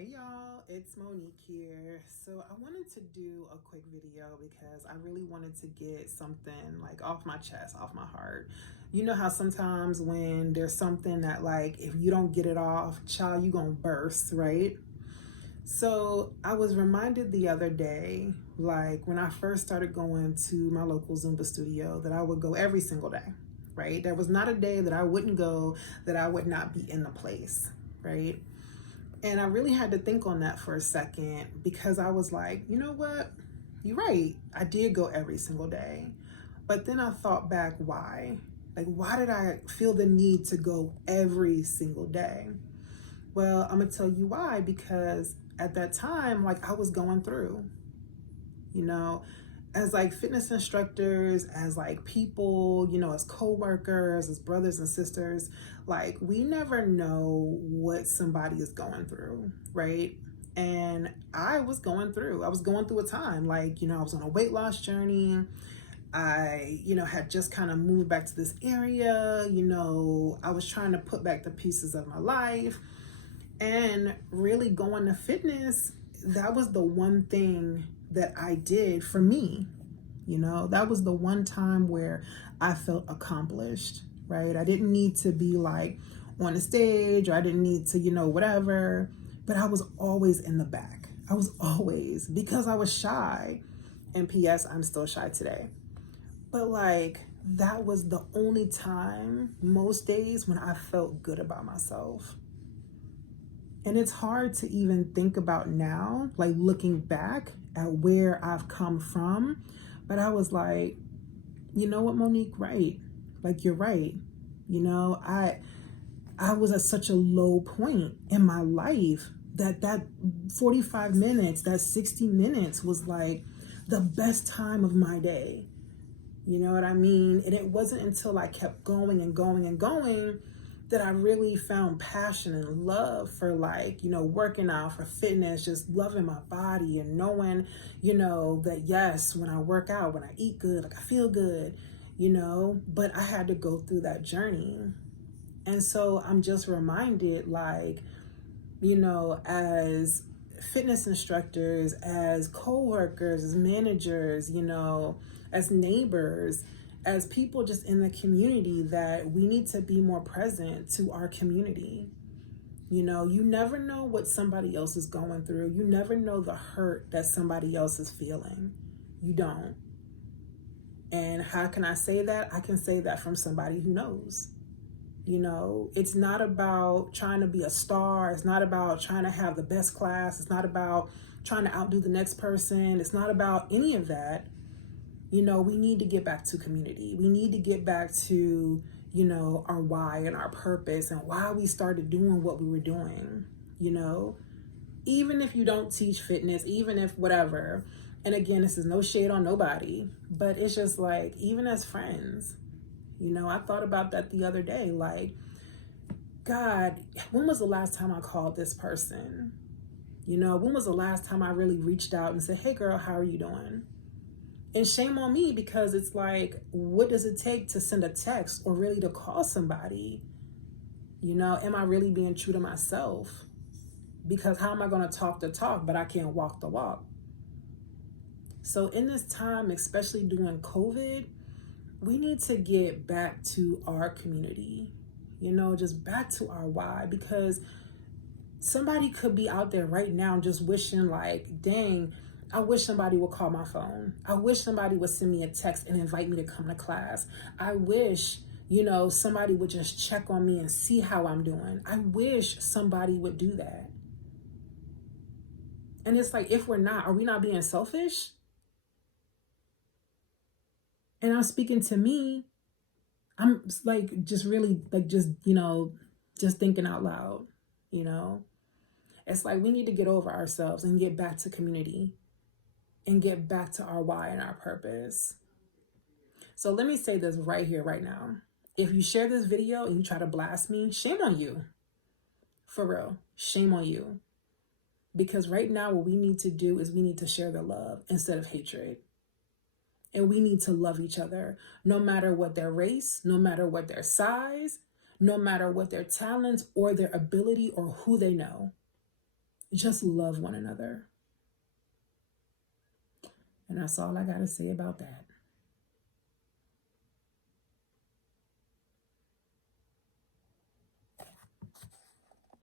Hey y'all, it's Monique here. So I wanted to do a quick video because I really wanted to get something like off my chest, off my heart. You know how sometimes when there's something that like if you don't get it off, child, you gonna burst, right? So I was reminded the other day, like when I first started going to my local Zumba studio, that I would go every single day, right? There was not a day that I wouldn't go that I would not be in the place, right? And I really had to think on that for a second because I was like, you know what? You're right. I did go every single day. But then I thought back, why? Like, why did I feel the need to go every single day? Well, I'm going to tell you why. Because at that time, like, I was going through, you know, as like fitness instructors, as like people, as co-workers, as brothers and sisters, like we never know what somebody is going through, right? And I was going through a time like, I was on a weight loss journey. I, had just kind of moved back to this area. I was trying to put back the pieces of my life and really going to fitness. That was the one thing that I did for me. That was the one time where I felt accomplished, right? I didn't need to be like on a stage, or I didn't need to, whatever, but I was always in the back. I was always, because I was shy. And P.S., I'm still shy today. But like, that was the only time, most days, when I felt good about myself. And it's hard to even think about now, like looking back at where I've come from. But I was like, you know what, Monique, right? Like, you're right. I was at such a low point in my life that 45 minutes, that 60 minutes was like the best time of my day. You know what I mean? And it wasn't until I kept going and going and going that I really found passion and love for like, working out, for fitness, just loving my body and knowing, that yes, when I work out, when I eat good, like I feel good, but I had to go through that journey. And so I'm just reminded like, as fitness instructors, as co-workers, as managers, as neighbors, as people just in the community, that we need to be more present to our community. You never know what somebody else is going through. You never know the hurt that somebody else is feeling. You don't. And how can I say that? I can say that from somebody who knows. It's not about trying to be a star. It's not about trying to have the best class. It's not about trying to outdo the next person. It's not about any of that. We need to get back to community. We need to get back to, our why and our purpose and why we started doing what we were doing, even if you don't teach fitness, even if whatever. And again, this is no shade on nobody, but it's just like, even as friends, I thought about that the other day. Like, God, when was the last time I called this person? When was the last time I really reached out and said, hey girl, how are you doing? And shame on me, because it's like, what does it take to send a text or really to call somebody? Am I really being true to myself? Because how am I going to talk the talk, but I can't walk the walk? So in this time, especially during COVID, we need to get back to our community, just back to our why, because somebody could be out there right now just wishing like, dang, I wish somebody would call my phone. I wish somebody would send me a text and invite me to come to class. I wish, somebody would just check on me and see how I'm doing. I wish somebody would do that. And it's like, if we're not, are we not being selfish? And I'm speaking to me. I'm like, just really like, just thinking out loud, It's like, we need to get over ourselves and get back to community and get back to our why and our purpose. So let me say this right here, right now. If you share this video and you try to blast me, shame on you. For real, shame on you. Because right now what we need to do is we need to share the love instead of hatred. And we need to love each other, no matter what their race, no matter what their size, no matter what their talents or their ability or who they know. just love one another. And that's all I got to say about that.